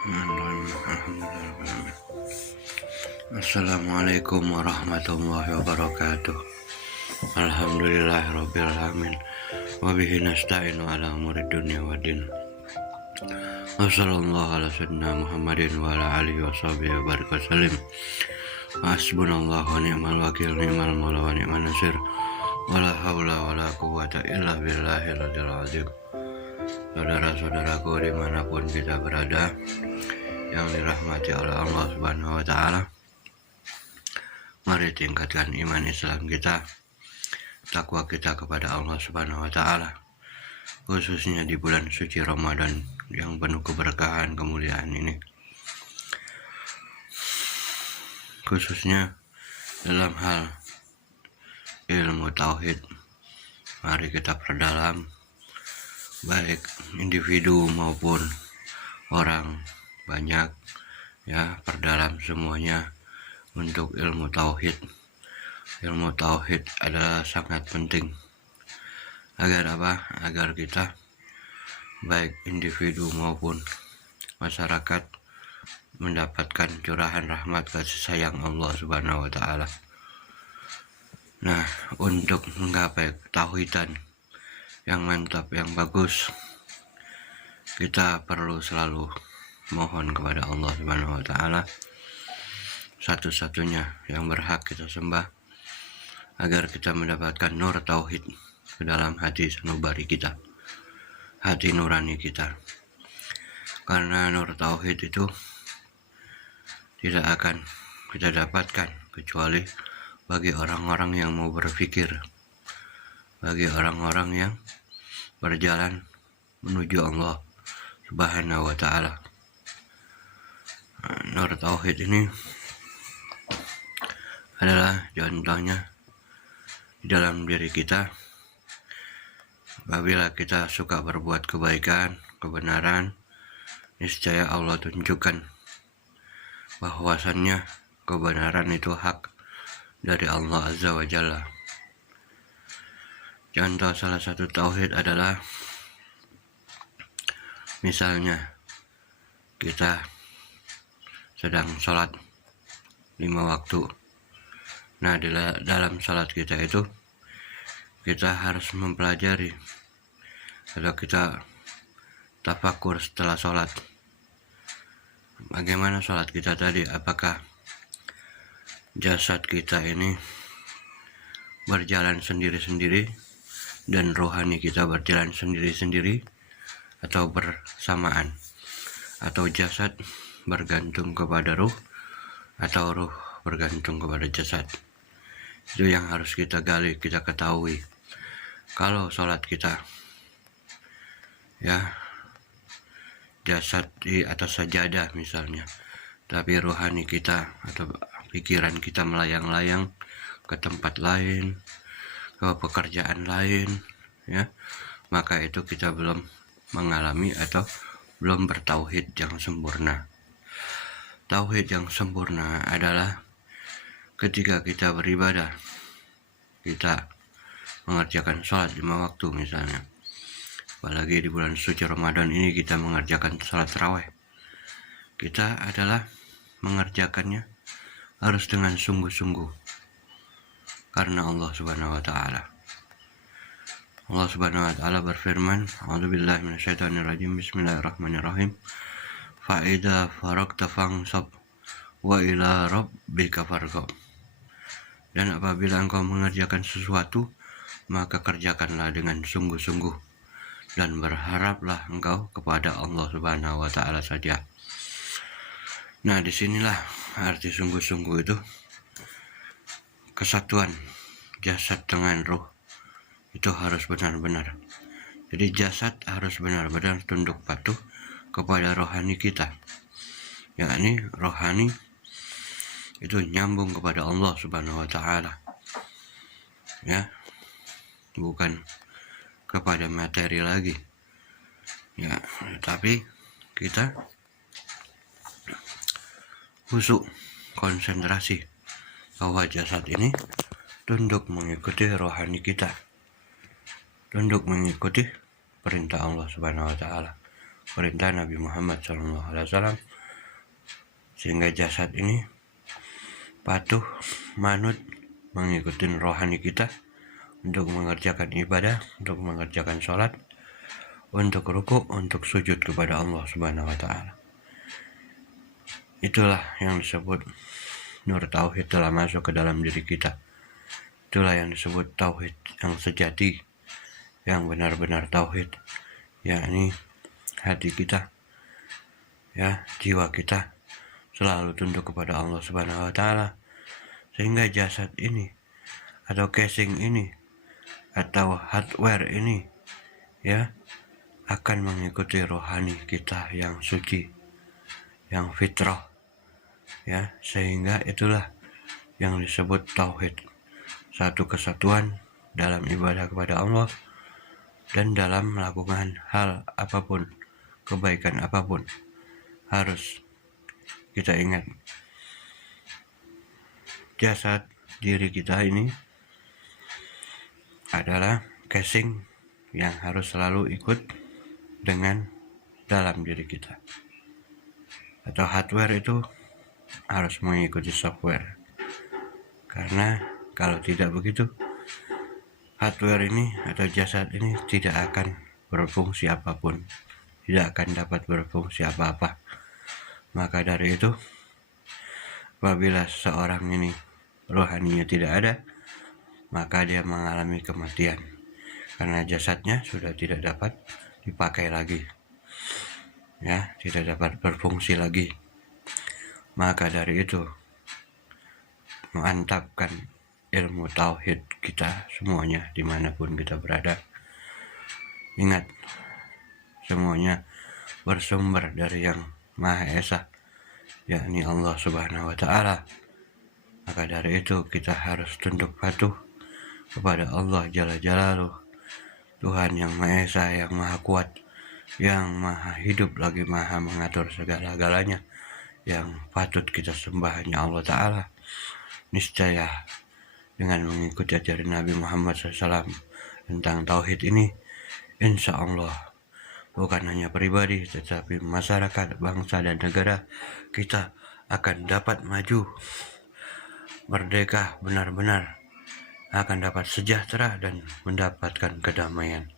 Alhamdulillah. Assalamualaikum warahmatullahi wabarakatuh. Alhamdulillahirabbil alamin. Wa bihi nasta'inu ala umuri dunya waddin. Wassallallahu ala sayyidina Muhammadin wa ala alihi washabihi wa baraka wasallim. Hasbunallahu wa ni'mal wakil, ni'mal maula wa ni'man nasir. Wala haula wala quwwata illa billahil aliyyil azim. Saudara-saudaraku dimanapun kita berada yang dirahmati oleh Allah Subhanahu wa Ta'ala, mari tingkatkan iman Islam kita, takwa kita kepada Allah Subhanahu wa Ta'ala, khususnya di bulan suci Ramadan yang penuh keberkahan kemuliaan ini, khususnya dalam hal ilmu tauhid. Mari kita perdalam, baik individu maupun orang banyak, ya, perdalam semuanya untuk ilmu tauhid. Ilmu tauhid adalah sangat penting agar apa? Agar kita, baik individu maupun masyarakat, mendapatkan curahan rahmat kasih sayang Allah Subhanahu wa Ta'ala. Nah, untuk menggapai tauhidan yang mantap, yang bagus, kita perlu selalu mohon kepada Allah Subhanahu wa Ta'ala, satu-satunya yang berhak kita sembah, agar kita mendapatkan nur tauhid ke dalam hati sanubari kita, hati nurani kita. Karena nur tauhid itu tidak akan kita dapatkan kecuali bagi orang-orang yang mau berpikir, bagi orang-orang yang berjalan menuju Allah Subhanahu wa Ta'ala. Nur tauhid ini adalah contohnya di dalam diri kita. Apabila kita suka berbuat kebaikan, kebenaran, niscaya Allah tunjukkan bahwasannya kebenaran itu hak dari Allah Azza wa Jalla. Contoh salah satu tauhid adalah, misalnya kita sedang sholat 5 waktu. Nah, dalam sholat kita itu kita harus mempelajari, atau kita tafakur setelah sholat, bagaimana sholat kita tadi, apakah jasad kita ini berjalan sendiri-sendiri dan rohani kita berjalan sendiri-sendiri, atau bersamaan, atau jasad bergantung kepada ruh, atau ruh bergantung kepada jasad. Itu yang harus kita gali, kita ketahui. Kalau sholat kita, ya, jasad di atas sajadah misalnya, tapi rohani kita atau pikiran kita melayang-layang ke tempat lain, ke pekerjaan lain, ya, maka itu kita belum mengalami atau belum bertauhid yang sempurna. Tauhid yang sempurna adalah ketika kita beribadah, kita mengerjakan sholat 5 waktu misalnya, apalagi di bulan suci Ramadan ini kita mengerjakan sholat tarawih, kita adalah mengerjakannya harus dengan sungguh-sungguh karena Allah Subhanahu wa Ta'ala. Allah Subhanahu wa Ta'ala berfirman, A'udzubillahi minasyaitonirrajim, Bismillahirrahmanirrahim. Fa idza faragta fansab wa ila rabbika farghab. Dan apabila engkau mengerjakan sesuatu, maka kerjakanlah dengan sungguh-sungguh dan berharaplah engkau kepada Allah Subhanahu wa Ta'ala saja. Nah, disinilah arti sungguh-sungguh itu, kesatuan jasad dengan ruh itu harus benar-benar. Jadi jasad harus benar-benar tunduk patuh kepada rohani kita, yakni rohani itu nyambung kepada Allah Subhanahu wa Ta'ala, ya, bukan kepada materi lagi, ya, tapi kita khusyuk, konsentrasi bahwa jasad ini tunduk mengikuti rohani kita, tunduk mengikuti perintah Allah Subhanahu wa Ta'ala. perintah Nabi Muhammad SAW, sehingga jasad ini patuh, manut, mengikuti rohani kita untuk mengerjakan ibadah, untuk mengerjakan sholat, untuk ruku, untuk sujud kepada Allah Subhanahu wa Ta'ala. Itulah yang disebut nur tauhid telah masuk ke dalam diri kita. Itulah yang disebut tauhid yang sejati, yang benar-benar tauhid, yakni hati kita, ya, jiwa kita selalu tunduk kepada Allah Subhanahu wa Ta'ala, sehingga jasad ini atau casing ini atau hardware ini, ya, akan mengikuti rohani kita yang suci, yang fitrah, ya, sehingga itulah yang disebut tauhid, satu kesatuan dalam ibadah kepada Allah dan dalam melakukan hal apapun, kebaikan apapun. Harus kita ingat, jasad diri kita ini adalah casing yang harus selalu ikut dengan dalam diri kita, atau hardware itu harus mengikuti software. Karena kalau tidak begitu, hardware ini atau jasad ini tidak akan berfungsi apapun, tidak akan dapat berfungsi apa-apa. Maka dari itu, apabila seseorang ini rohaninya tidak ada, maka dia mengalami kematian, karena jasadnya sudah tidak dapat dipakai lagi, ya, tidak dapat berfungsi lagi. Maka dari itu, mantapkan ilmu tauhid kita semuanya dimanapun kita berada. Ingat, semuanya bersumber dari yang Maha Esa, yakni Allah Subhanahu wa Ta'ala. Maka dari itu kita harus tunduk patuh kepada Allah Jalla Jalaluh, Tuhan yang Maha Esa, yang Maha Kuat, yang Maha Hidup, lagi Maha mengatur segala-galanya, yang patut kita sembah hanya Allah Ta'ala. Niscaya dengan mengikuti ajaran Nabi Muhammad SAW tentang tauhid ini, insya Allah bukan hanya pribadi, tetapi masyarakat, bangsa, dan negara kita akan dapat maju, merdeka benar-benar, akan dapat sejahtera dan mendapatkan kedamaian,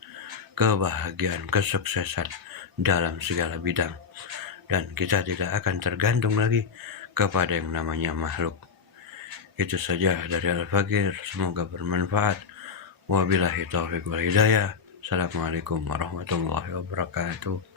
kebahagiaan, kesuksesan dalam segala bidang. Dan kita tidak akan tergantung lagi kepada yang namanya makhluk. Itu saja dari Al-Fakir, semoga bermanfaat. Wabillahi taufiq wal hidayah. Assalamualaikum warahmatullahi wabarakatuh.